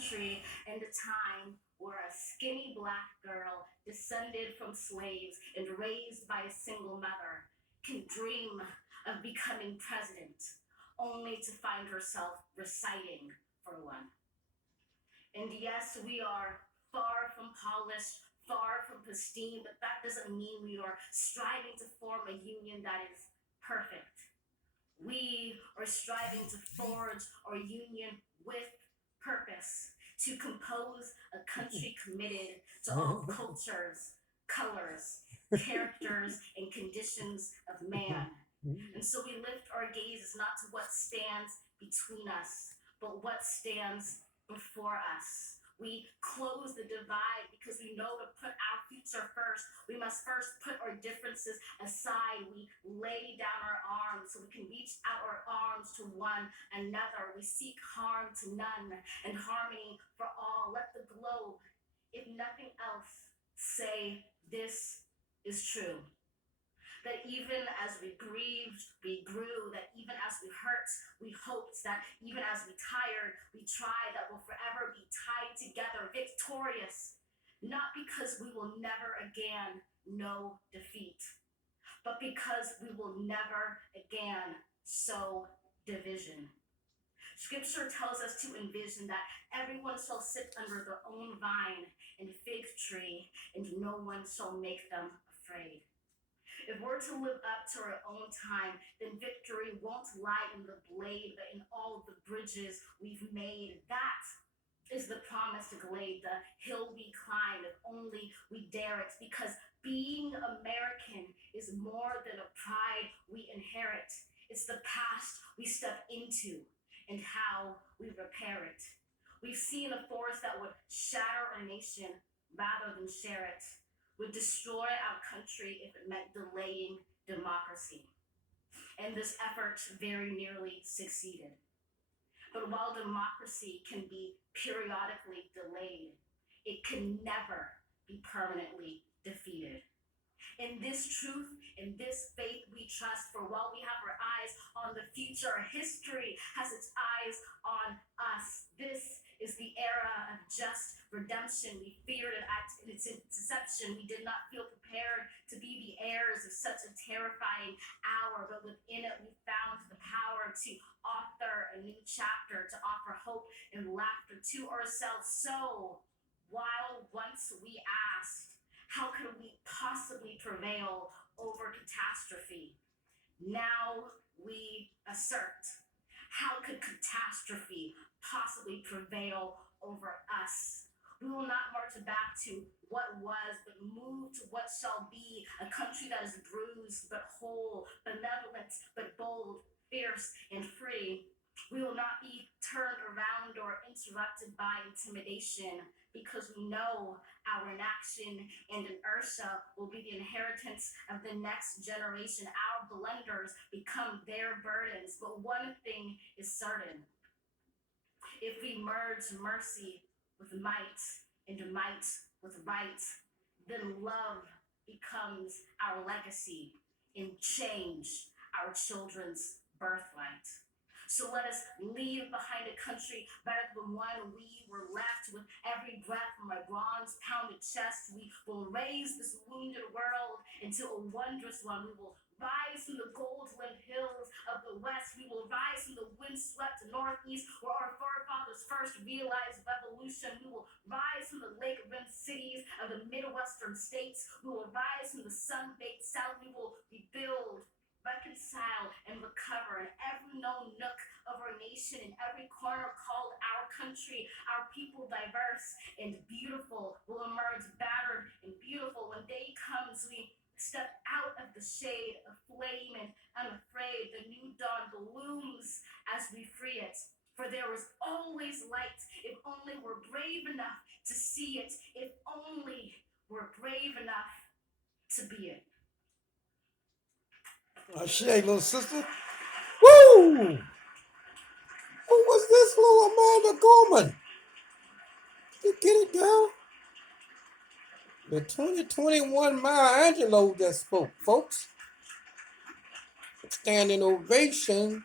country and a time where a skinny black girl, descended from slaves and raised by a single mother, can dream of becoming president, only to find herself reciting for one. And yes, we are far from polished, far from pristine, but that doesn't mean we are striving to form a union that is perfect. We are striving to forge our union with purpose, to compose a country committed to all cultures, colors, characters, and conditions of man. And so we lift our gazes not to what stands between us, but what stands before us. We close the divide because we know to put our future first. We must first put our differences aside. We lay down our arms so we can reach out our arms to one another. We seek harm to none and harmony for all. Let the globe, if nothing else, say this is true. That even as we grieved, we grew, that even as we hurt, we hoped, that even as we tired, we tried, that we'll forever be tied together, victorious, not because we will never again know defeat, but because we will never again sow division. Scripture tells us to envision that everyone shall sit under their own vine and fig tree, and no one shall make them afraid. If we're to live up to our own time, then victory won't lie in the blade, but in all the bridges we've made. That is the promised glade, the hill we climb, if only we dare it. Because being American is more than a pride we inherit. It's the past we step into and how we repair it. We've seen a force that would shatter our nation rather than share it, would destroy our country if it meant delaying democracy. And this effort very nearly succeeded. But while democracy can be periodically delayed, it can never be permanently defeated. In this truth, in this faith we trust, for while we have our eyes on the future, history has its eyes on us. This is the era of just redemption. We feared it at its inception. We did not feel prepared to be the heirs of such a terrifying hour, but within it we found the power to author a new chapter, to offer hope and laughter to ourselves. So, while once we asked, how could we possibly prevail over catastrophe? Now we assert, how could catastrophe possibly prevail over us? We will not march back to what was, but move to what shall be, a country that is bruised but whole, benevolent but bold, fierce and free. We will not be turned around or interrupted by intimidation, because we know our inaction and inertia will be the inheritance of the next generation. Our blunders become their burdens. But one thing is certain: if we merge mercy with might and might with right, then love becomes our legacy and change our children's birthright. So let us leave behind a country better than one we were left. With every breath from my bronze-pounded chest, we will raise this wounded world into a wondrous one. We will rise from the gold-limned hills of the west. We will rise from the wind-swept northeast, where our forefathers first realized revolution. We will rise from the lake-rimmed cities of the Midwestern states. We will rise from the sun-baked south. We will rebuild, reconcile, and recover in every known nook of our nation, in every corner called our country. Our people, diverse and beautiful, will emerge battered and beautiful. When day comes, we step out of the shade of flame and unafraid. The new dawn blooms as we free it. For there is always light, if only we're brave enough to see it, if only we're brave enough to be it. Shay, little sister. Woo! Who was this little Amanda Gorman? You get it, girl? The 2021 Maya Angelou that spoke, folks. Standing ovation